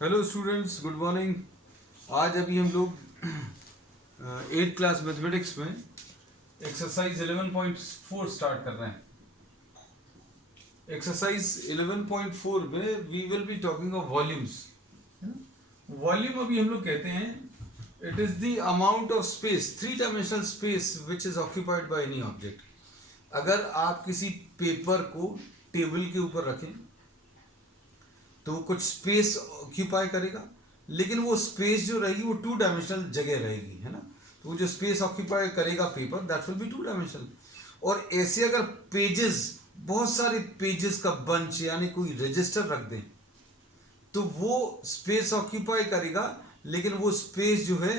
Hello students, good morning. आज अभी हम लोग 8th क्लास मैथमेटिक्स में एक्सरसाइज 11.4 स्टार्ट कर रहे हैं। एक्सरसाइज 11.4 में we will be talking of volumes. Volume अभी हम लोग कहते हैं it is the amount of space, three dimensional space which is occupied by any object. अगर आप किसी पेपर को टेबल के ऊपर रखें तो वो कुछ स्पेस ऑक्यूपाई करेगा, लेकिन वो स्पेस जो रहेगी वो टू डायमेंशनल जगह रहेगी, है ना। तो वो जो स्पेस ऑक्यूपाई करेगा paper, that will be two dimensional. और ऐसे अगर पेजेस, बहुत सारे पेजेस का बंच यानी कोई रजिस्टर रख दें तो वो स्पेस ऑक्यूपाई करेगा, लेकिन वो स्पेस जो है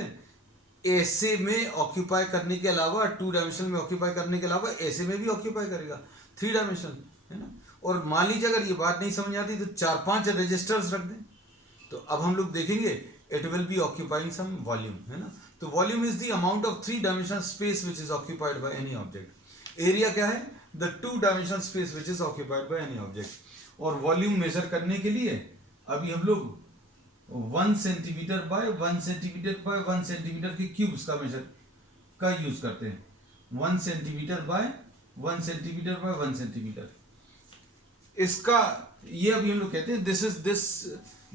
ऐसे में ऑक्यूपाई करने के अलावा, टू डायमेंशनल में ऑक्यूपाई करने के अलावा ऐसे में भी ऑक्यूपाई करेगा, थ्री डायमेंशनल, है ना। और मान लीजिए अगर ये बात नहीं समझ आती तो 4-5 रजिस्टर्स रख दें, तो अब हम लोग देखेंगे it will be occupying some volume, है ना। तो volume is the amount of three dimensional space which is occupied by any object. Area क्या है? The two dimensional space which is occupied by any object. और volume measure करने के लिए अभी हम लोग 1 centimetre by 1 centimetre by 1 centimetre के क्यूब्स का मेजर का यूज करते हैं। 1 centimetre by 1 centimetre by 1 centimetre. इसका ये अभी हम लोग कहते हैं this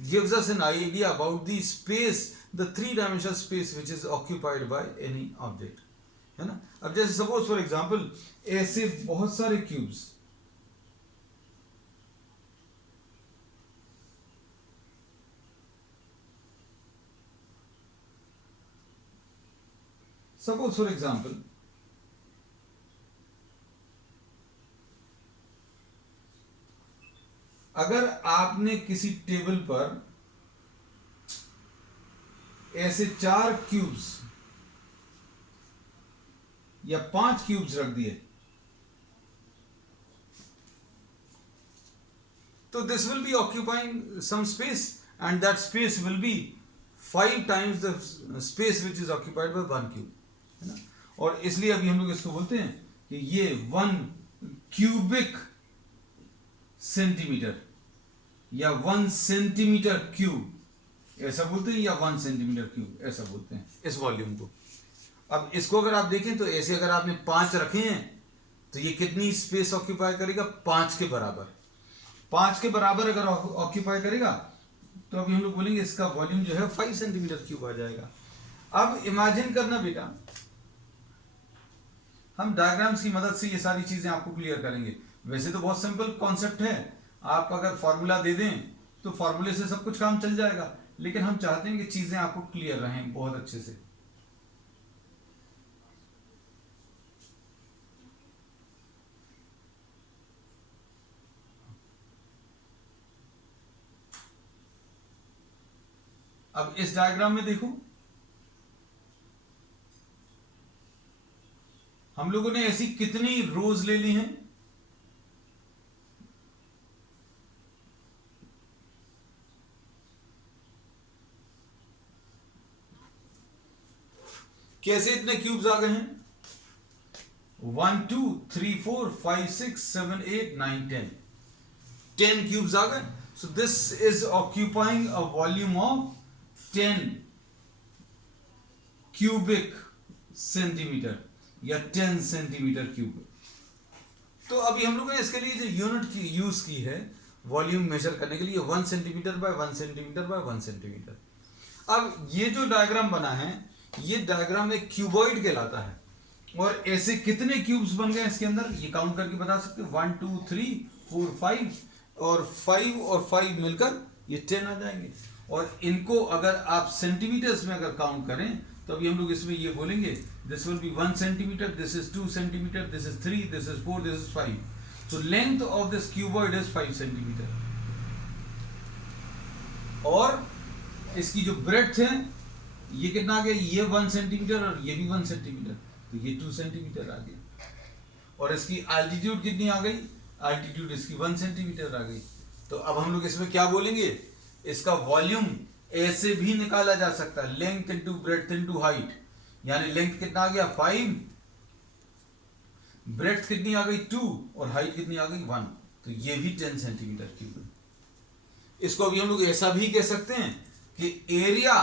gives us an idea about the space, the three dimensional space which is occupied by any object, है ना। अब जैसे सपोज फॉर एग्जांपल ऐसे बहुत सारे क्यूब्स, सपोज फॉर एग्जांपल अगर आपने किसी टेबल पर ऐसे 4 क्यूब्स या 5 क्यूब्स रख दिए तो this will be occupying some space and that space will be 5 times the space which is occupied by 1 cube, है ना। और इसलिए अभी हम लोग इसको बोलते हैं कि ये 1 क्यूबिक सेंटीमीटर या 1 सेंटीमीटर क्यूब ऐसा बोलते हैं, या 1 सेंटीमीटर क्यूब ऐसा बोलते हैं इस वॉल्यूम को। अब इसको अगर आप देखें तो ऐसे अगर आपने 5 रखे हैं तो ये कितनी स्पेस ऑक्यूपाई करेगा? 5 के बराबर। 5 के बराबर अगर ऑक्यूपाई करेगा तो अभी हम लोग बोलेंगे इसका वॉल्यूम जो है 5 सेंटीमीटर क्यूब आ जाएगा। अब इमेजिन करना बेटा, हम डायग्राम्स की मदद से ये सारी चीजें आपको क्लियर करेंगे। वैसे तो बहुत सिंपल कॉन्सेप्ट है, आप अगर फॉर्मूला दे दें तो फॉर्मूले से सब कुछ काम चल जाएगा, लेकिन हम चाहते हैं कि चीजें आपको क्लियर रहें बहुत अच्छे से। अब इस डायग्राम में देखो, हम लोगों ने ऐसी कितनी रोज ले ली हैं? कैसे इतने क्यूब्स आ गए हैं? 1 2 3 4 5 6 7 8 9 10 क्यूब्स आ गए। So this is occupying a volume of 10 cubic centimetre या 10 सेंटीमीटर क्यूब। तो अभी हम लोगों ने इसके लिए जो यूनिट की यूज की है वॉल्यूम मेजर करने के लिए, 1 centimetre by 1 centimetre by 1 centimetre. अब ये जो डायग्राम बना है ये डायग्राम एक क्यूबॉइड कहलाता है। और ऐसे कितने क्यूब्स बन गए इसके अंदर ये काउंट करके बता सकते हैं। 1 2 3 4 5 और 5 मिलकर ये 10 आ जाएंगे। और इनको अगर आप सेंटीमीटर्स में अगर काउंट करें तो अभी हम लोग इसमें ये बोलेंगे this will B 1 centimetre, this is 2 centimetre, this is 3, this is 4, this is 5। So length of this cuboid is 5 centimetre. और इसकी जो ब्रेड्थ है ये कितना आ गया? ये 1 सेंटीमीटर और ये भी 1 सेंटीमीटर, तो ये 2 सेंटीमीटर आ गया। और इसकी एल्टीट्यूड कितनी आ गई? एल्टीट्यूड इसकी 1 सेंटीमीटर आ गई। तो अब हम लोग इसमें क्या बोलेंगे? इसका वॉल्यूम ऐसे भी निकाला जा सकता है, length into breadth into height. यानी लेंथ कितना आ गया? 5, ब्रेड्थ कितनी आ गई? 2 और हाइट कितनी आ गई? 1। तो ये भी 10 सेंटीमीटर क्यूब है। इसको अभी हम लोग ऐसा भी कह सकते हैं कि एरिया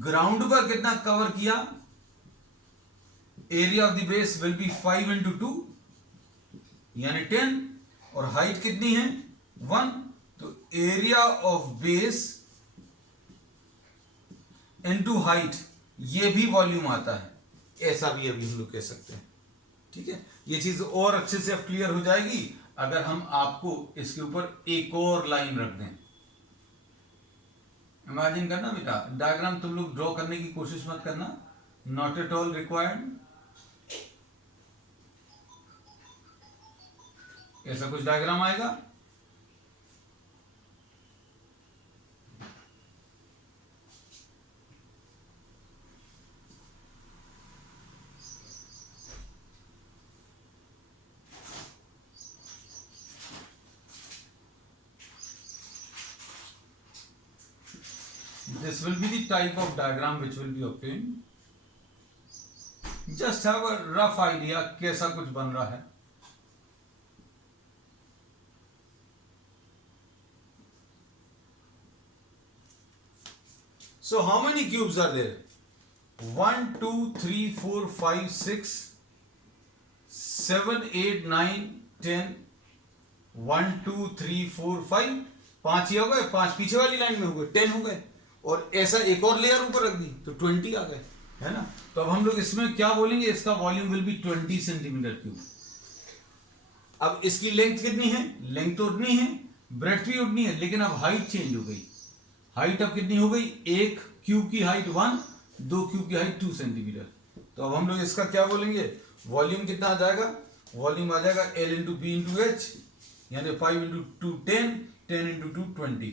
ग्राउंड पर कितना कवर किया, area of the base will be 5 into 2 यानी 10, और हाइट कितनी है 1, तो area of base into height ये भी वॉल्यूम आता है, ऐसा भी अभी हम लोग कह सकते हैं। ठीक है, ये चीज और अच्छे से अब क्लियर हो जाएगी अगर हम आपको इसके ऊपर एक और लाइन रख दें। इमेजिन करना बेटा, डायग्राम तुम लोग ड्रॉ करने की कोशिश मत करना, नॉट एट ऑल रिक्वायर्ड। ऐसा कुछ डायग्राम आएगा, this will be the type of diagram which will be obtained. Just have a rough idea कैसा कुछ बन रहा है। So how many cubes are there? 1 2 3 4 5 6 7 8 9 10 1 2 3 4 5, 5 ही हो गए, 5 पीछे वाली लाइन में हो गए, 10 हो गए, और ऐसा एक और लेयर ऊपर रख दी तो 20 आ गए, है ना। तो अब हम लोग इसमें क्या बोलेंगे, इसका volume will B 20 centimetre cube. अब इसकी लेंथ कितनी है, लेंथ तो उतनी है, ब्रेड्थ भी उतनी है, लेकिन अब हाइट चेंज हो गई। हाइट अब कितनी हो गई, एक क्यूब की हाइट 1, 2 क्यूब की हाइट 2 सेंटीमीटर। तो अब हम लोग इसका क्या बोलेंगे, वॉल्यूम कितना आ जाएगा, वॉल्यूम आ जाएगा L into b into h, यानी 5 इंटू 2 10, 10 इंटू 2 20।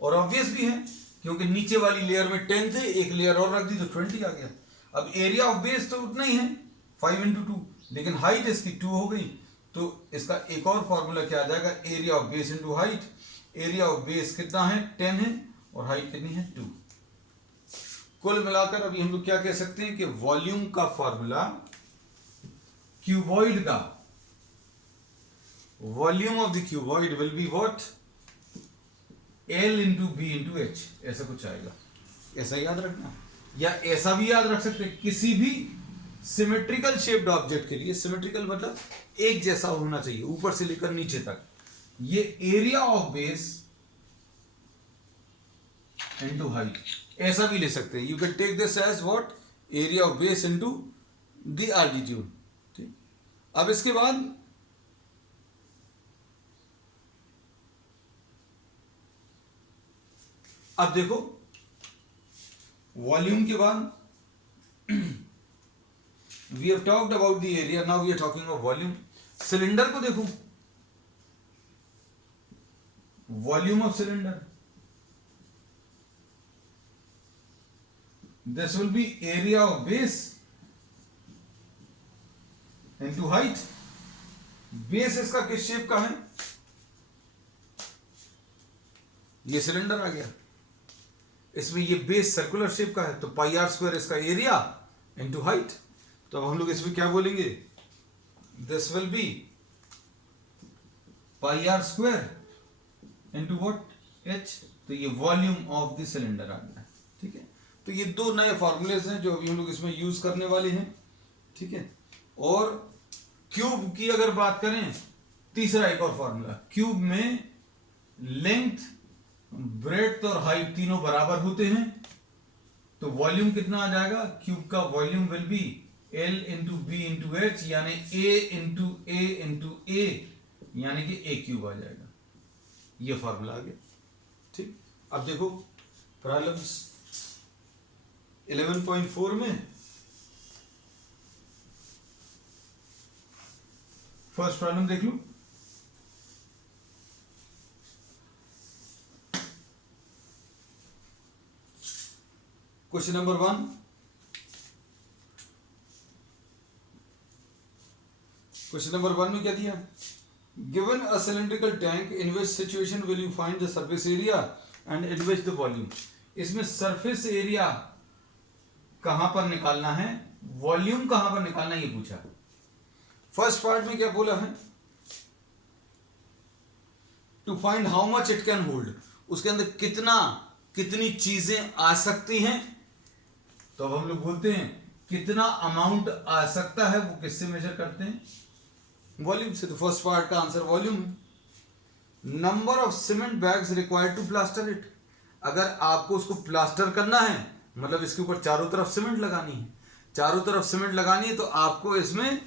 और ऑब्वियस भी है क्योंकि नीचे वाली लेयर में 10 थे, एक लेयर और रख दी तो 20 आ गया। अब एरिया ऑफ बेस तो उतना ही है 5 इंटू 2, लेकिन हाइट इसकी 2 हो गई, तो इसका एक और फॉर्मूला क्या आ जाएगा, area of base into height. Area of base कितना है 10 है, और हाइट कितनी है 2। कुल मिलाकर अभी हम लोग क्या कह सकते हैं कि वॉल्यूम का फॉर्मूला क्यूबॉइड का, volume of the cuboid will be what, L into b into h, ऐसा कुछ आएगा। ऐसा याद रखना, या ऐसा भी याद रख सकते हैं, किसी भी सिमेट्रिकल शेप्ड ऑब्जेक्ट के लिए, सिमेट्रिकल मतलब एक जैसा होना चाहिए ऊपर से लेकर नीचे तक, ये area of base into height, ऐसा भी ले सकते हैं। You can take this as what, area of base into the altitude. ठीक, अब इसके बाद अब देखो, वॉल्यूम के बाद we have talked about the area, now we are talking of volume. Cylinder को देखो, volume of cylinder, this will be area of base into height. Base इसका किस शेप का है, ये सिलेंडर आ गया, इसमें ये बेस सर्कुलर शेप का है, तो पाई आर स्क्वायर इसका एरिया इनटू हाइट। तो अब हम लोग इसमें क्या बोलेंगे, this will be pi r square into what h, तो ये वॉल्यूम ऑफ द सिलेंडर आ गया। ठीक है, तो ये दो नए फॉर्मूलेज हैं जो अभी हम लोग इसमें यूज करने वाले हैं। ठीक है, और क्यूब की अगर बात करें, तीसरा एक और फॉर्मूला, क्यूब में लेंथ, ब्रेड्थ और हाइट तीनों बराबर होते हैं, तो वॉल्यूम कितना आ जाएगा, क्यूब का volume will be L into b into h, यानी A into a into a, यानी कि A क्यूब आ जाएगा। ये फॉर्मूला आ गया। ठीक, अब देखो प्रॉब्लम्स 11.4 में फर्स्ट प्रॉब्लम देख लो। क्वेश्चन नंबर 1, क्वेश्चन नंबर 1 में क्या दिया, given a cylindrical tank in which situation will you find the surface area and in which the volume. इसमें सरफेस एरिया कहां पर निकालना है, वॉल्यूम कहां पर निकालना है, ये पूछा। फर्स्ट पार्ट में क्या बोला है, to find how much it can hold, उसके अंदर कितनी चीजें आ सकती हैं। तो अब हम लोग बोलते हैं कितना अमाउंट आ सकता है, वो किससे मेजर करते हैं, वॉल्यूम से। तो फर्स्ट पार्ट का आंसर वॉल्यूम है। Number of cement bags required to plaster it, अगर आपको उसको प्लास्टर करना है मतलब इसके ऊपर चारों तरफ सीमेंट लगानी है, चारों तरफ सीमेंट लगानी है, तो आपको इसमें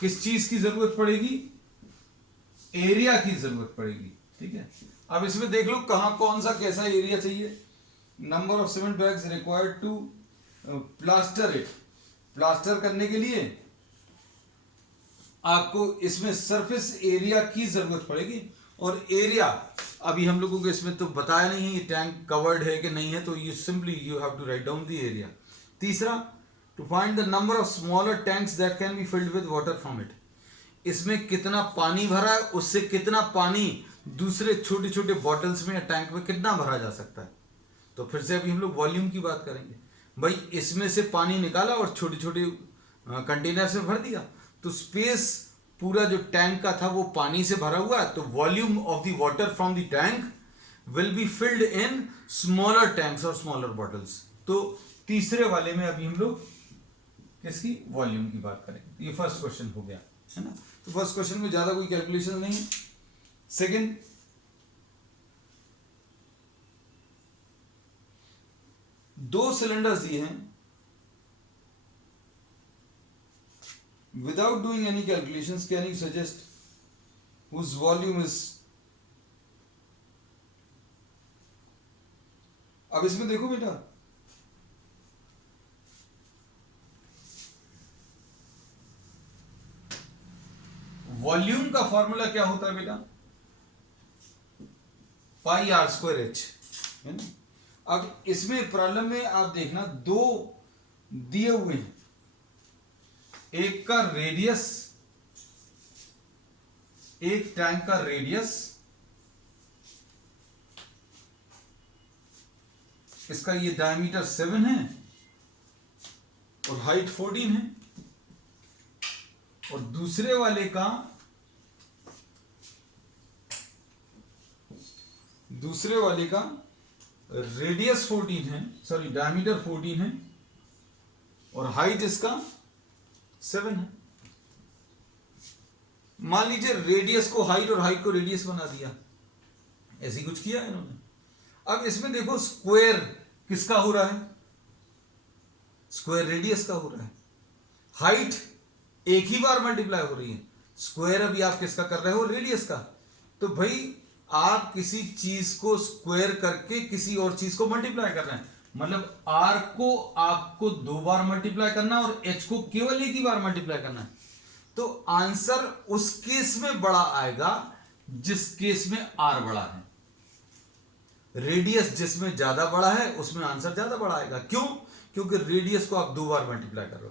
किस चीज की जरूरत पड़ेगी, एरिया की जरूरत पड़ेगी। ठीक है, अब इसमें देख लो कहां कौन सा कैसा एरिया चाहिए। Number of cement bags required to plaster it, plaster करने के लिए आपको इसमें सरफेस एरिया की जरूरत पड़ेगी। और एरिया अभी हम लोगों को इसमें तो बताया नहीं है ये टैंक कवर्ड है कि नहीं है, तो you simply you have to write down the area. तीसरा, to find the number of smaller tanks that can be filled with water from it, इसमें कितना पानी भरा है, उससे कितना पानी दूसरे छोटे छोटे बॉटल्स में या टैंक में कितना भरा जा सकता है। तो फिर से अभी हम लोग वॉल्यूम की बात करेंगे। भाई इसमें से पानी निकाला और छोटे छोटे कंटेनर्स में भर दिया, तो स्पेस पूरा जो टैंक का था वो पानी से भरा हुआ है, तो volume of the water from the tank will be filled in smaller tanks और स्मॉलर बॉटल्स। तो तीसरे वाले में अभी हम लोग किसकी, वॉल्यूम की बात करेंगे। ये फर्स्ट क्वेश्चन हो गया है ना। तो फर्स्ट क्वेश्चन में ज्यादा कोई कैलकुलेशन नहीं है। सेकंड, दो सिलेंडर्स दिए हैं, without doing any calculations can you suggest whose volume is, अब इसमें देखो बेटा, वॉल्यूम का फॉर्मूला क्या होता है बेटा, पाई आर स्क्वायर एच है ना। अब इसमें प्रॉब्लम में आप देखना दो दिए हुए हैं, एक का रेडियस, एक टैंक का रेडियस, इसका ये डायमीटर 7 है और हाइट 14 है, और दूसरे वाले का रेडियस 14 है, सॉरी डायमीटर 14 है और हाइट इसका 7 है। मान लीजिए रेडियस को हाइट और हाइट को रेडियस बना दिया, ऐसी कुछ किया है इन्होंने। अब इसमें देखो स्क्वायर किसका हो रहा है, स्क्वायर रेडियस का हो रहा है, हाइट एक ही बार मल्टीप्लाई हो रही है, स्क्वायर अभी आप किसका कर रहे हो, रेडियस का। तो भाई आप किसी चीज को स्क्वायर करके किसी और चीज को मल्टीप्लाई कर रहे हैं, मतलब आर को आपको 2 बार मल्टीप्लाई करना और एच को केवल एक ही बार मल्टीप्लाई करना है। तो आंसर उस केस में बड़ा आएगा जिस केस में आर बड़ा है, रेडियस जिसमें ज्यादा बड़ा है उसमें आंसर ज्यादा बड़ा आएगा। क्यों? क्योंकि रेडियस को आप 2 बार मल्टीप्लाई कर रहे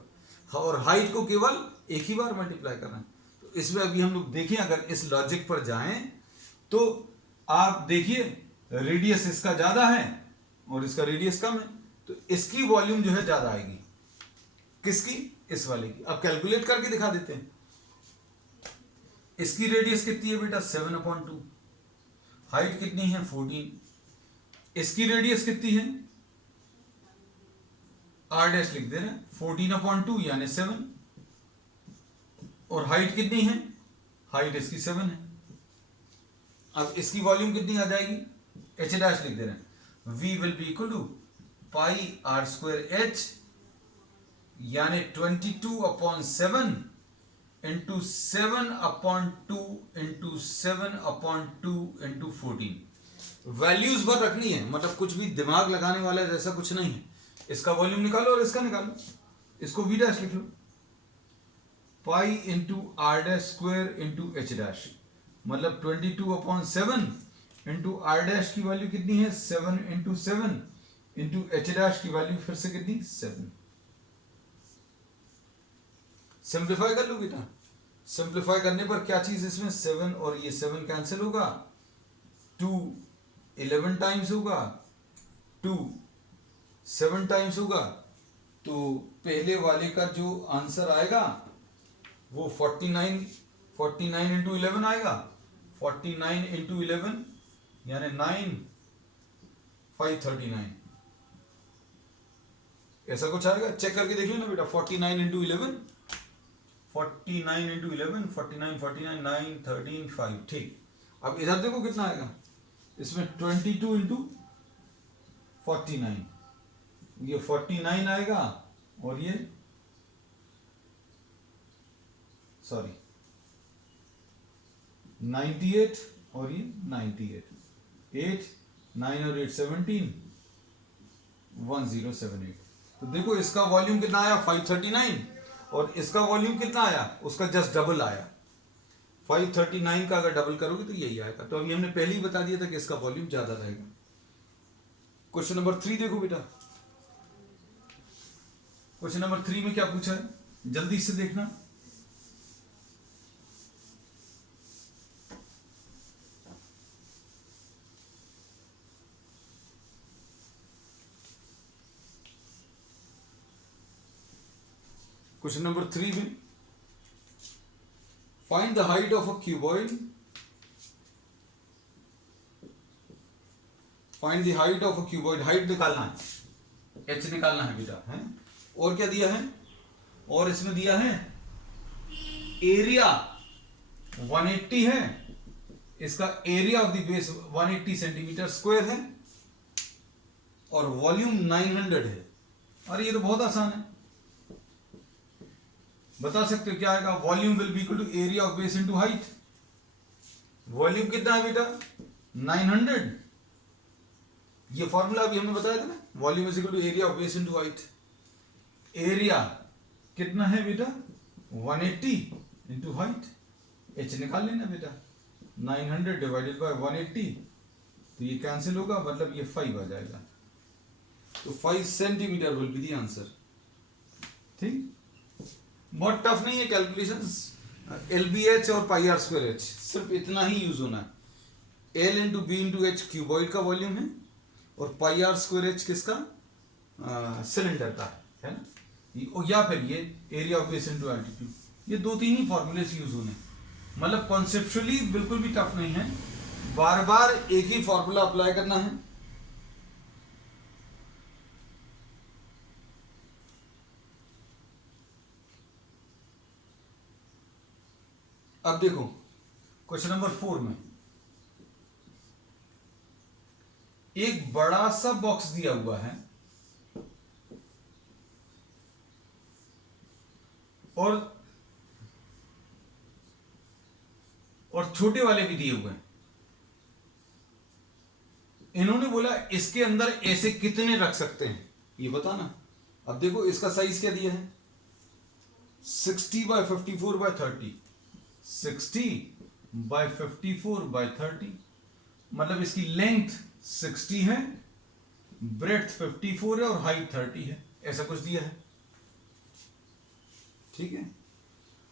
हो और हाइट को केवल एक ही बार मल्टीप्लाई कर रहे हैं। तो इसमें अभी हम लोग देखें, अगर इस लॉजिक पर जाएं तो आप देखिए रेडियस इसका ज्यादा है और इसका रेडियस कम है, तो इसकी वॉल्यूम जो है ज्यादा आएगी, किसकी, इस वाले की। अब कैलकुलेट करके दिखा देते हैं। इसकी रेडियस कितनी है बेटा, 7/2, हाइट कितनी है 14, इसकी रेडियस कितनी है, r डैश लिख दे रहे हैं 14/2 यानी 7, और हाइट कितनी है, हाइट इसकी 7 है। अब इसकी वॉल्यूम कितनी आ जाएगी, h डैश लिख दे रहे हैं, v will be equal to pi r square h यानी 22/7 इंटू 7/2 इंटू 7/2 इंटू 14। वैल्यूज पर रखनी है, मतलब कुछ भी दिमाग लगाने वाला जैसा कुछ नहीं है। इसका वॉल्यूम निकालो और इसका निकालो, इसको v डैश लिख लो, pi into r dash square into h dash, मतलब 22/7 इंटू आर डैश की वैल्यू कितनी है 7 इंटू 7 इंटू एच डैश की वैल्यू फिर से कितनी 7। सिंप्लीफाई कर लो बेटा, सिंप्लीफाई करने पर क्या चीज इसमें 7 और ये 7 कैंसिल होगा, 2 11 टाइम्स होगा, 2 7 टाइम्स होगा, तो पहले वाले का जो आंसर आएगा वो 49 इंटू 11 आएगा, 49 इंटू 11 यानी 9,539, ऐसा कुछ आएगा। चेक करके देख लो ना बेटा, 49 इंटू 11, 49 इंटू 11, 49 49 9 13 5। ठीक, अब इधर देखो कितना आएगा, इसमें 22 इंटू 49, ये 49 आएगा और ये सॉरी 98 और ये 98, 8 9 और 8 17, 1078। तो देखो इसका वॉल्यूम कितना आया 539 और इसका वॉल्यूम कितना आया, उसका जस्ट डबल आया। 539 का अगर डबल करोगे तो यही आएगा। तो अभी हमने पहले ही बता दिया था कि इसका वॉल्यूम ज्यादा रहेगा। क्वेश्चन नंबर 3 देखो बेटा, क्वेश्चन नंबर 3 में क्या पूछा है, जल्दी से देखना। क्वेश्चन नंबर 3 में find the height of a cuboid, find the height of a cuboid, height निकालना है, एच निकालना है बेटा, है। और क्या दिया है, और इसमें दिया है एरिया 180 है, इसका area of the base 180 centimetre square है और वॉल्यूम 900 है। अरे ये तो बहुत आसान है, बता सकते हो क्या आएगा, volume will be equal to area of base into height. Volume कितना है बेटा 900, ये फॉर्मूला अभी हमने बताया था ना, volume is equal to area of base into height. Area कितना है बेटा 180 इनटू हाइट, एच निकाल लेना बेटा, 900 डिवाइडेड बाय 180, तो ये कैंसिल होगा, मतलब ये 5 आ जाएगा, तो 5 centimetre will be the answer. ठीक, बहुत टफ नहीं है कैलकुलेशंस, LBH और पाई आर स्क्वायर एच, सिर्फ इतना ही यूज होना है। L into b into h cuboid का वॉल्यूम है और पाई आर स्क्वायर एच किसका, सिलेंडर का है ना, या फिर ये area of base into altitude. ये 2-3 ही फॉर्मूले यूज होने, मतलब कॉन्सेप्चुअली बिल्कुल भी टफ नहीं है, बार बार एक ही फॉर्मूला अप्लाई करना है। अब देखो क्वेश्चन नंबर 4 में एक बड़ा सा बॉक्स दिया हुआ है और छोटे वाले भी दिए हुए हैं। इन्होंने बोला इसके अंदर ऐसे कितने रख सकते हैं, ये बताना। अब देखो इसका साइज क्या दिया है, 60 बाय 54 बाय 30, 60 बाय 54 बाय 30, मतलब इसकी लेंथ 60 है, ब्रेड्थ 54 है और हाइट 30 है, ऐसा कुछ दिया है। ठीक है,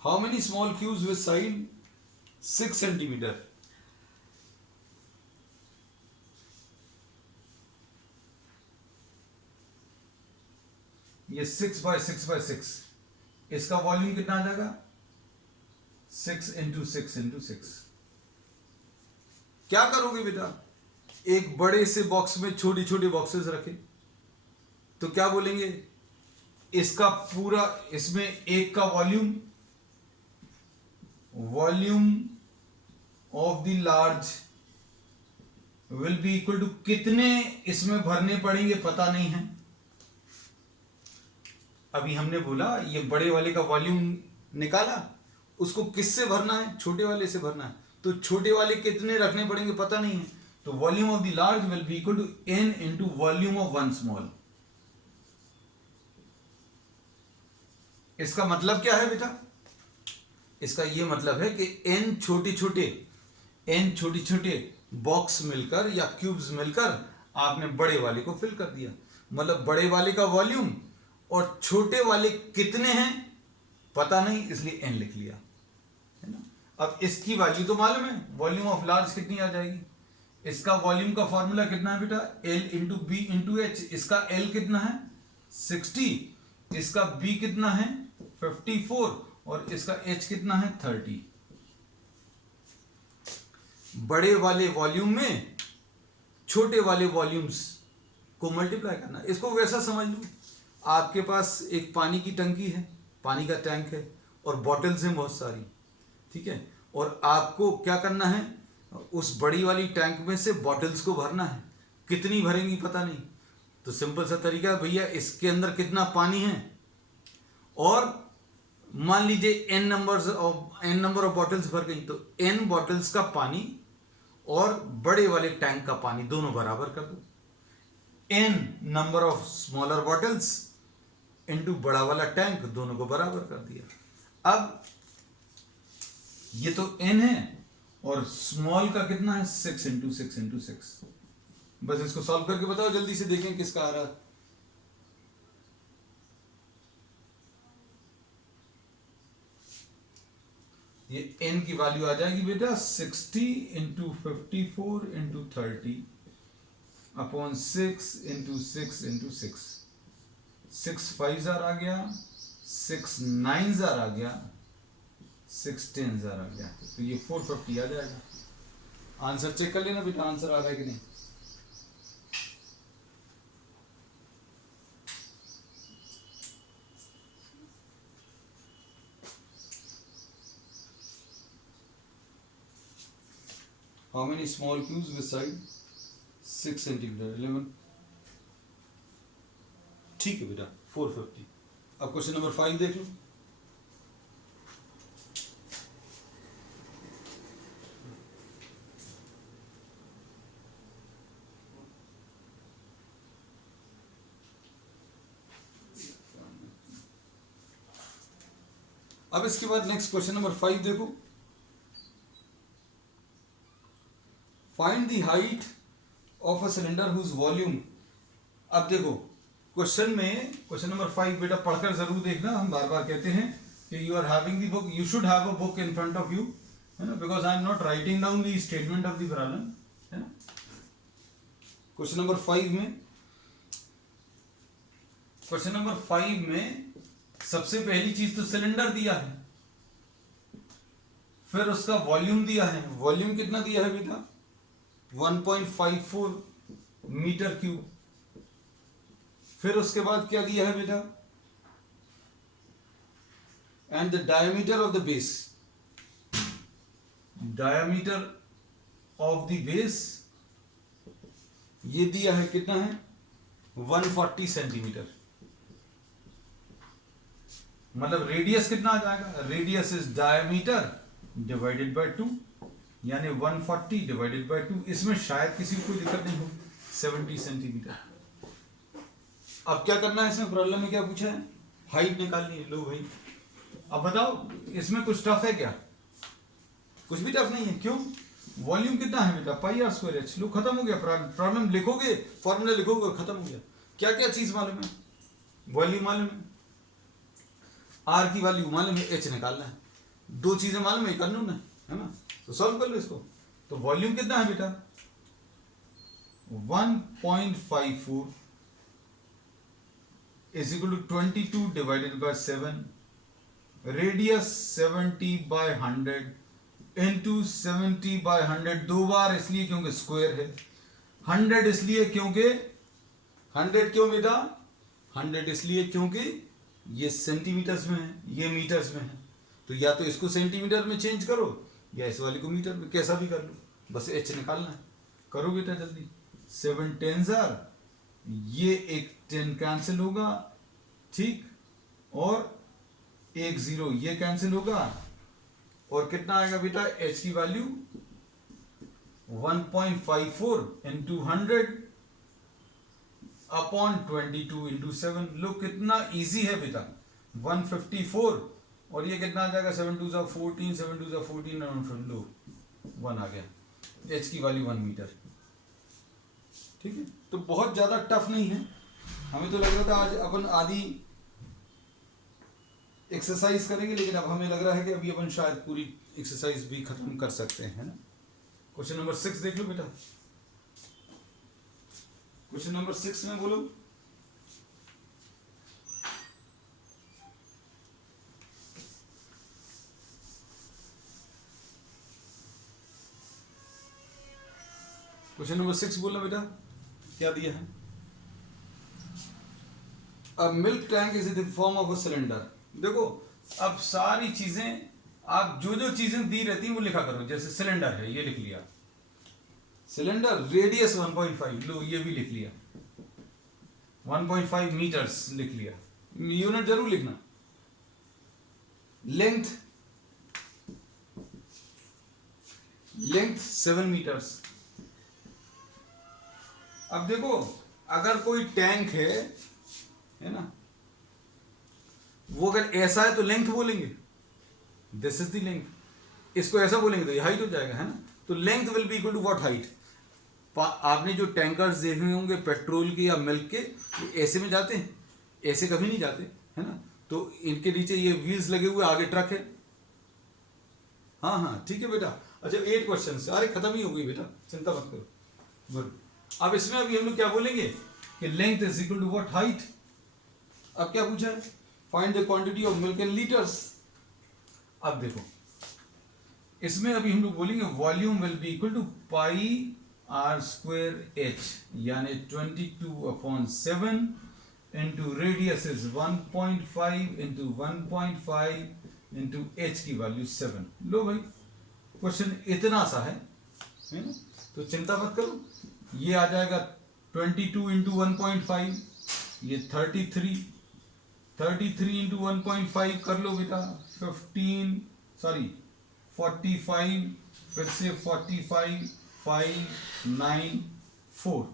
how many small cubes with side 6 centimetre, ये 6 बाय 6 बाय 6, इसका वॉल्यूम कितना आ जाएगा 6 इंटू 6 इंटू 6। क्या करोगे बेटा, एक बड़े से बॉक्स में छोटी छोटी बॉक्सेस रखे तो क्या बोलेंगे, इसका पूरा, इसमें एक का volume of the large will be equal to, कितने इसमें भरने पड़ेंगे पता नहीं है। अभी हमने बोला ये बड़े वाले का वॉल्यूम निकाला, उसको किससे भरना है, छोटे वाले से भरना है, तो छोटे वाले कितने रखने पड़ेंगे पता नहीं है, तो volume of the large will be equal to n into volume of one small. इसका मतलब क्या है बेटा, इसका यह मतलब है कि n छोटे छोटे बॉक्स मिलकर या क्यूब्स मिलकर आपने बड़े वाले को फिल कर दिया, मतलब बड़े वाले का वॉल्यूम और छोटे वाले कितने हैं पता नहीं, इसलिए n लिख लिया, है ना। अब इसकी वैल्यू तो मालूम है, वॉल्यूम ऑफ लार्ज कितनी आ जाएगी, इसका वॉल्यूम का फॉर्मूला कितना है बेटा, L into b into h. इसका L कितना है 60, इसका B कितना है 54 और इसका H कितना है 30। बड़े वाले वॉल्यूम में छोटे वाले वॉल्यूम्स को मल्टीप्लाई करना। इसको वैसा समझ लो, आपके पास एक पानी की टंकी है, पानी का टैंक है और बॉटल्स हैं बहुत सारी, ठीक है, और आपको क्या करना है, उस बड़ी वाली टैंक में से बॉटल्स को भरना है। कितनी भरेंगी पता नहीं, तो सिंपल सा तरीका है भैया, इसके अंदर कितना पानी है और मान लीजिए n नंबर ऑफ बॉटल्स भर गई, तो n बॉटल्स का पानी और बड़े वाले टैंक का पानी दोनों बराबर कर दो। n number of smaller bottles into बड़ा वाला टैंक, दोनों को बराबर कर दिया। अब ये तो n है और स्मॉल का कितना है, 6 इंटू 6 इंटू 6। बस इसको सॉल्व करके बताओ, जल्दी से देखें किसका आ रहा है। ये n की वैल्यू आ जाएगी बेटा 60 into 54 into 30 upon 6 into 6 into 6। 6 5 आ गया, 6 9 आ गया, 6 10 आ गया, तो ये 450 आ जाएगा। आंसर चेक कर लेना बेटा, आंसर आ रहा है कि नहीं। How many small cubes beside 6 centimeter? 11। ठीक है बेटा, 450। अब क्वेश्चन नंबर 5 देख लो। अब इसके बाद नेक्स्ट क्वेश्चन नंबर 5 देखो। Find the height of a cylinder whose volume. अब देखो क्वेश्चन में, क्वेश्चन नंबर 5 बेटा पढ़कर जरूर देखना। हम बार बार कहते हैं कि you are having the book, you should have a book in front of you, है ना, because I am not writing down the statement of the problem, है ना। क्वेश्चन नंबर 5 में, क्वेश्चन नंबर 5 में सबसे पहली चीज तो सिलेंडर दिया है, फिर उसका वॉल्यूम दिया है। वॉल्यूम कितना दिया है बेटा, 1.54 मीटर क्यूब। फिर उसके बाद क्या दिया है बेटा, and the diameter of the base, diameter of the base ये दिया है, कितना है, 140 सेंटीमीटर। मतलब रेडियस कितना आ जाएगा, radius is diameter divided by 2, यानी 140 डिवाइडेड बाय 2। इसमें शायद किसी को कोई दिक्कत नहीं हो, 70 सेंटीमीटर। अब क्या करना है, इसमें प्रॉब्लम में क्या पूछा है, हाइट निकालनी है। लो भाई, अब बताओ इसमें कुछ टफ है क्या, कुछ भी टफ नहीं है। क्यों, वॉल्यूम कितना है बेटा, पाई आर स्क्वायर एच। लो खत्म हो गया, प्रॉब्लम लिखोगे, फॉर्मूला लिखोगे, खत्म हो गया। क्या क्या चीज मालूम है, वॉल्यूम मालूम है, आर की वैल्यू मालूम है, एच निकालना है। दो चीजें मालूम है, कानून है ना, तो सॉल्व कर लो इसको। तो वॉल्यूम कितना है बेटा, 1.54 is equal to 22 divided by 7, radius 70 by 100 into 70 by 100, दो बार इसलिए क्योंकि स्क्वायर है, 100 इसलिए क्योंकि 100 क्यों बेटा, 100 इसलिए क्योंकि ये सेंटीमीटर्स में है, ये मीटर्स में है। तो या तो इसको सेंटीमीटर में चेंज करो या इस वाले को मीटर में, कैसा भी कर लो, बस एच निकालना है। करो बेटा जल्दी, 7 10s are, ये एक 10 कैंसिल होगा, ठीक, और एक 0 ये कैंसिल होगा, और कितना आएगा बेटा, एच की वैल्यू 1.54 इंटू 100 अपॉन 22 इंटू 7। लो कितना इजी है बेटा, 154 और ये कितना आ जाएगा, 7 2 जा 14, 7 2 जा 14, और लो 1 आ गया, एच की वैल्यू 1 मीटर। ठीक है, तो बहुत ज्यादा टफ नहीं है। हमें तो लग रहा था आज अपन आधी एक्सरसाइज करेंगे, लेकिन अब हमें लग रहा है कि अभी अपन शायद पूरी एक्सरसाइज भी खत्म कर सकते हैं, है ना। क्वेश्चन नंबर 6 देख लो बेटा, क्वेश्चन नंबर 6 में बोलो, क्वेश्चन नंबर 6 बोलना बेटा, क्या दिया है? A milk tank is in the form of a cylinder. देखो अब सारी चीजें आप जो चीजें दी रहती हैं वो लिखा करो। जैसे सिलेंडर है, ये लिख लिया, सिलेंडर रेडियस 1.5, लो ये भी लिख लिया, 1.5 मीटर्स लिख लिया, यूनिट जरूर लिखना। Length 7 metres. अब देखो अगर कोई टैंक है ना, वो अगर ऐसा है तो लेंथ बोलेंगे, दिस इज द लेंथ। इसको ऐसा बोलेंगे तो ये हाइट हो जाएगा, है ना। तो length will be equal to what, height. आपने जो टैंकर्स देखे होंगे पेट्रोल के या मिल्क के, ऐसे में जाते हैं, ऐसे कभी नहीं जाते, है ना। तो इनके नीचे ये व्हील्स लगे हुए, आगे ट्रक है। हाँ हाँ ठीक है बेटा। अच्छा 8 क्वेश्चन, अरे खत्म ही हो गई बेटा, चिंता मत करो। गुड। अब इसमें अभी हम लोग क्या बोलेंगे कि length is equal to what, height. अब क्या पूछा है, find the quantity of milk in litres. अब देखो इसमें अभी हम लोग बोलेंगे volume will be equal to pi r square h, यानी 22/7 into radius is 1.5 into 1.5 into h की वैल्यू 7। लो भाई क्वेश्चन इतना सा है ना, तो चिंता मत करो। ये आ जाएगा 22 इंटू 1.5, ये 33 इंटू 1.5 कर लो बेटा, 45, फिर से 45, 5, 9, 4,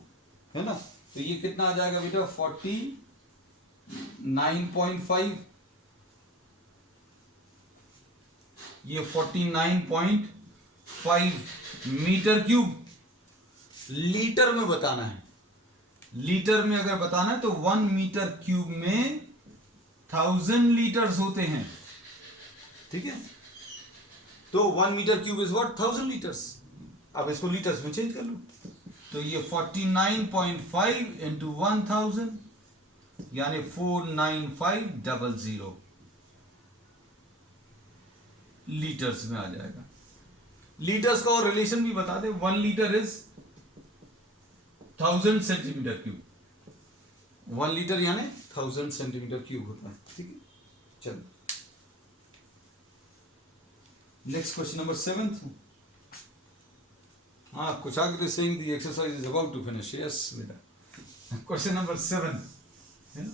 है ना। तो ये कितना आ जाएगा बेटा, 49.5, ये 49.5 मीटर क्यूब। लीटर में बताना है, लीटर में अगर बताना है तो 1 मीटर क्यूब में 1000 लीटर्स होते हैं, ठीक है। तो 1 metre cube is what, 1000 litres. अब इसको लीटर्स में चेंज कर लो, तो ये 49.5 इंटू 1000 यानी 49500 लीटर्स में आ जाएगा। लीटर्स का और रिलेशन भी बता दे, 1 litre is 1000 centimetre cube, 1 litre यानी 1000 सेंटीमीटर क्यूब होता है, ठीक है। चलो नेक्स्ट क्वेश्चन नंबर 7। हाँ कुछ आगे saying the exercise is about to finish, yes बेटा। क्वेश्चन नंबर 7 है ना।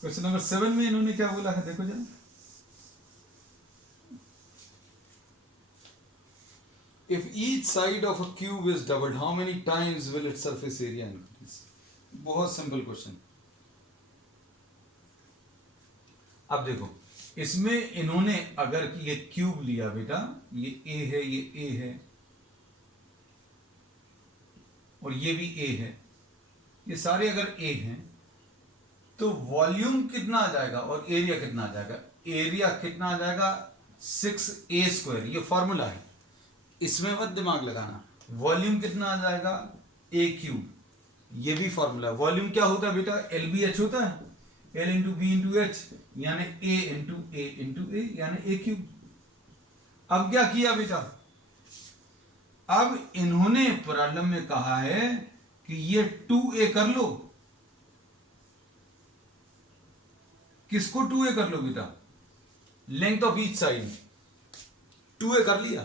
क्वेश्चन नंबर 7 में इन्होंने क्या बोला है, देखो जरा। If each side of a cube is doubled, how many times will its surface area increase? बहुत सिंपल क्वेश्चन। अब देखो इसमें इन्होंने अगर ये क्यूब लिया बेटा, ये A है, ये A है और ये भी A है, ये सारे अगर A हैं तो वॉल्यूम कितना आ जाएगा और एरिया कितना आ जाएगा। एरिया कितना आ जाएगा, 6a², ये फॉर्मूला है, इसमें मत दिमाग लगाना। वॉल्यूम कितना आ जाएगा, a³, ये भी फॉर्मूला है। वॉल्यूम क्या होता है बेटा, LBH होता है, L into b into h, यानी A इंटू A यानी a³। अब क्या किया बेटा, अब इन्होंने प्रॉब्लम में कहा है कि ये 2a कर लो। किसको 2a कर लो बेटा, length of each side 2a कर लिया,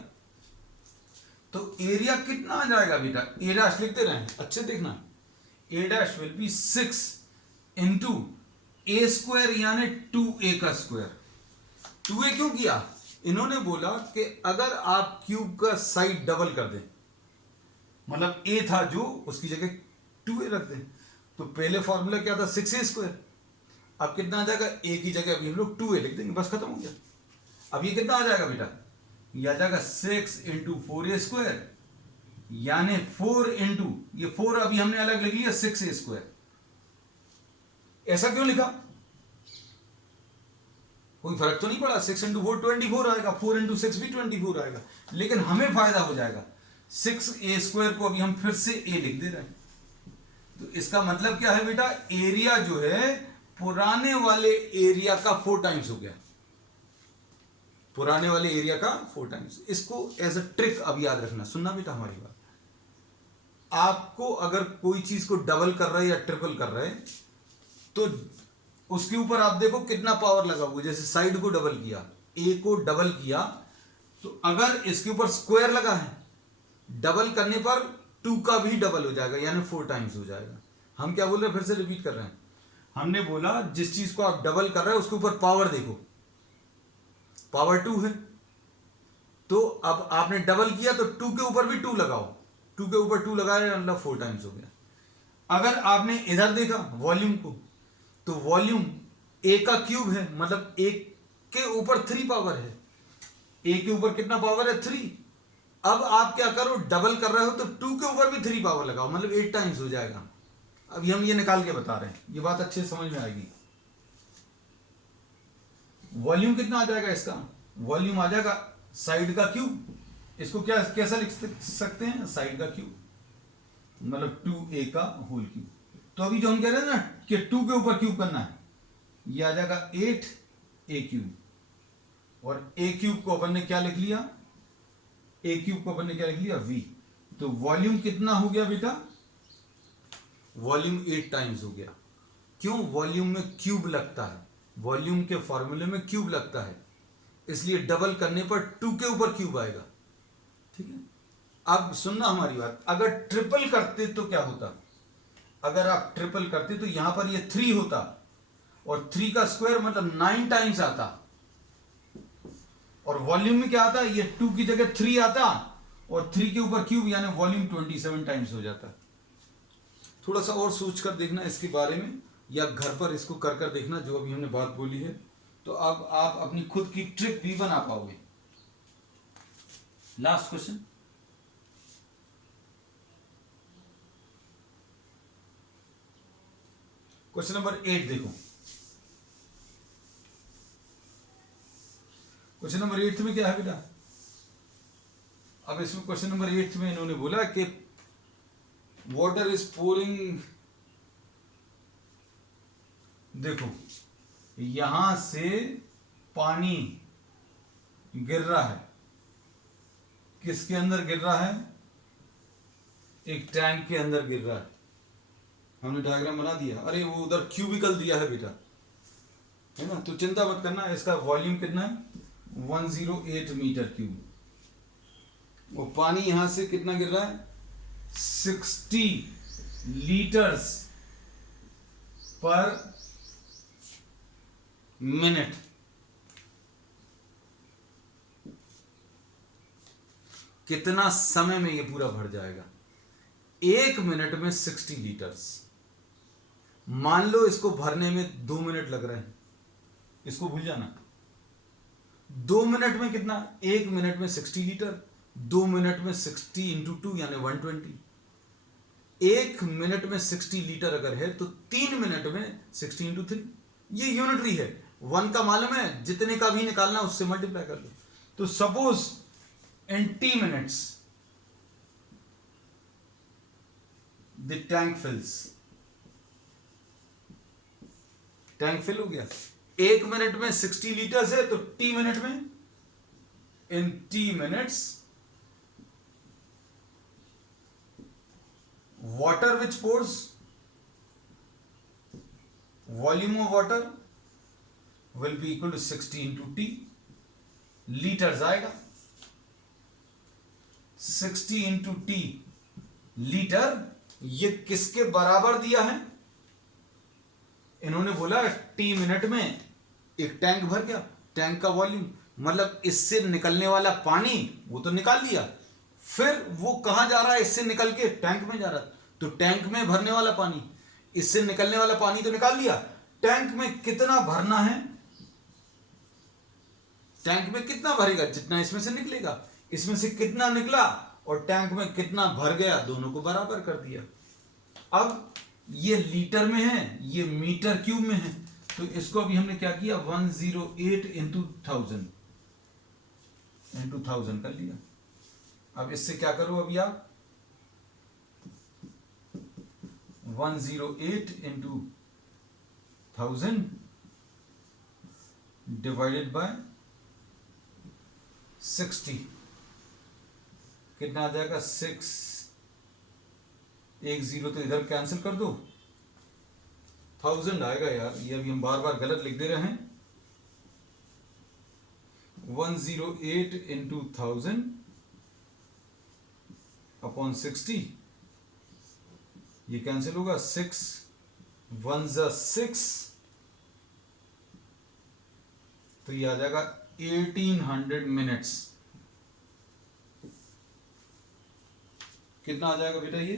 तो एरिया कितना आ जाएगा बेटा, a' लिखते रहे, अच्छे देखना, a' will be 6 into a² यानी 2a का स्क्वायर। 2a क्यों किया, इन्होंने बोला कि अगर आप क्यूब का साइड डबल कर दें, मतलब a था जो, उसकी जगह 2a रख दें, तो पहले फॉर्मूला क्या था, 6a²। अब कितना आ जाएगा, a की जगह अभी हम लोग 2a लिख देंगे, बस खत्म हो गया। अब ये कितना आ जाएगा बेटा, ये आ जाएगा 6 इंटू 4a² यानी 4 इंटू, ये 4 अभी हमने अलग लिख लिया, 6a²। ऐसा क्यों लिखा, कोई फर्क तो नहीं पड़ा, 6 इंटू 4 24 आएगा, 4 इंटू 6 भी 24 आएगा, लेकिन हमें फायदा हो जाएगा, 6a² को अभी हम फिर से a लिख दे रहे हैं। तो इसका मतलब क्या है बेटा, एरिया जो है पुराने वाले एरिया का 4 टाइम्स हो गया, पुराने वाले एरिया का 4 टाइम्स। इसको एज अ ट्रिक अब याद रखना, सुनना बेटा हमारी बात। आपको अगर कोई चीज को डबल कर रहा है या ट्रिपल कर रहा है तो उसके ऊपर आप देखो कितना पावर लगा हुआ। जैसे साइड को डबल किया, ए को डबल किया, तो अगर इसके ऊपर स्क्वायर लगा है, डबल करने पर 2 का भी डबल हो जाएगा, यानी 4 टाइम्स हो जाएगा। हम क्या बोल रहे हैं, फिर से रिपीट कर रहे हैं। हमने बोला जिस चीज को आप डबल कर रहे हो उसके ऊपर पावर देखो, पावर 2 है, तो अब आपने डबल किया तो 2 के ऊपर भी 2 लगाओ, 2 के ऊपर 2 लगाया मतलब 4 टाइम्स हो गया। अगर आपने इधर देखा वॉल्यूम को, तो वॉल्यूम ए का क्यूब है, मतलब ए के ऊपर 3 पावर है। ए के ऊपर कितना पावर है, 3। अब आप क्या करो, डबल कर रहे हो तो 2 के ऊपर भी 3 पावर लगाओ, मतलब 8 टाइम्स हो जाएगा। अभी हम ये निकाल के बता रहे हैं, ये बात अच्छे से समझ में आएगी। वॉल्यूम कितना आ जाएगा इसका, वॉल्यूम आ जाएगा साइड का क्यूब। इसको क्या कैसा लिख सकते हैं, साइड का क्यूब, मतलब 2a का होल क्यूब। तो अभी जो हम कह रहे हैं ना कि 2 के ऊपर क्यूब करना है, ये आ जाएगा 8a क्यूब। और a क्यूब को अपन ने क्या लिख लिया, a क्यूब को अपन ने क्या लिख लिया, v। तो वॉल्यूम कितना हो गया बेटा, वॉल्यूम 8 टाइम्स हो गया। क्यों, वॉल्यूम में क्यूब लगता है, वॉल्यूम के फॉर्मूले में क्यूब लगता है, इसलिए डबल करने पर 2 के ऊपर क्यूब आएगा। ठीक है, अब सुनना हमारी बात। अगर ट्रिपल करते तो क्या होता, अगर आप ट्रिपल करते तो यहां पर ये 3 होता, और 3 का स्क्वायर मतलब 9 टाइम्स आता, और वॉल्यूम में क्या आता, ये 2 की जगह 3 आता, और 3 के ऊपर क्यूब, यानी वॉल्यूम 27 टाइम्स हो जाता। थोड़ा सा और सोच कर देखना इसके बारे में, या घर पर इसको कर कर देखना जो अभी हमने बात बोली है, तो अब आप अपनी खुद की ट्रिक भी बना पाओगे। लास्ट क्वेश्चन, क्वेश्चन नंबर 8 देखो। क्वेश्चन नंबर 8 में क्या है बेटा, अब इसमें क्वेश्चन नंबर 8 में इन्होंने बोला कि वाटर इज पोरिंग, देखो यहां से पानी गिर रहा है, किसके अंदर गिर रहा है, एक टैंक के अंदर गिर रहा है। हमने डायग्राम बना दिया, अरे वो उधर क्यूबिकल दिया है बेटा, है ना, तो चिंता मत करना। इसका वॉल्यूम कितना है, 108 मीटर क्यूब। वो पानी यहां से कितना गिर रहा है, 60 लीटर्स पर मिनट। कितना समय में ये पूरा भर जाएगा, 1 मिनट में 60 लीटर्स। मान लो इसको भरने में 2 मिनट लग रहे हैं, इसको भूल जाना। 2 मिनट में कितना, 1 मिनट में 60 लीटर, 2 मिनट में 60 इंटू 2 यानी 120। 1 मिनट में 60 लीटर अगर है तो 3 मिनट में 60 इंटू 3, ये यूनिटरी है। 1 का मालूम है, जितने का भी निकालना उससे मल्टीप्लाई कर लो। तो suppose in T minutes the tank fills, tank fill हो गया। 1 मिनट में 60 लीटर्स है, तो T मिनट में, इन T minutes water which pours, volume of water will be equal to 60 into T, litres आएगा। 60 into T लीटर, ये किसके बराबर दिया है, इन्होंने बोला T मिनट में एक टैंक भर गया, टैंक का वॉल्यूम मतलब इससे निकलने वाला पानी वो तो निकाल लिया, फिर वो कहां जा रहा है, इससे निकल के टैंक में जा रहा है, तो टैंक में भरने वाला पानी, इससे निकलने वाला पानी तो निकाल लिया, टैंक में कितना भरना है, टैंक में कितना भरेगा, जितना इसमें से निकलेगा, इसमें से कितना निकला और टैंक में कितना भर गया, दोनों को बराबर कर दिया। अब ये लीटर में है, ये मीटर क्यूब में है, तो इसको अभी हमने क्या किया, 108 इंटू 1000 कर लिया। अब इससे क्या करो, अभी आप 108 इंटू 1000 डिवाइडेड बाय 60, कितना आ जाएगा, 6 एक जीरो तो इधर कैंसिल कर दो, 1000 आएगा यार, ये अभी हम बार बार गलत लिख दे रहे हैं। 108 इंटू 1000 अपॉन 60, ये कैंसिल होगा, 6 1 6, तो ये आ जाएगा 1800 मिनट्स। कितना आ जाएगा बेटा ये?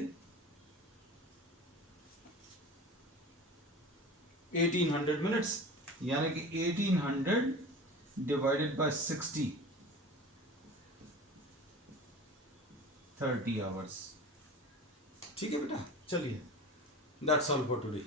1800 मिनट्स, यानी कि 1800 डिवाइडेड बाय 60, 30 आवर्स। ठीक है बेटा, चलिए, दैट्स ऑल फॉर टुडे।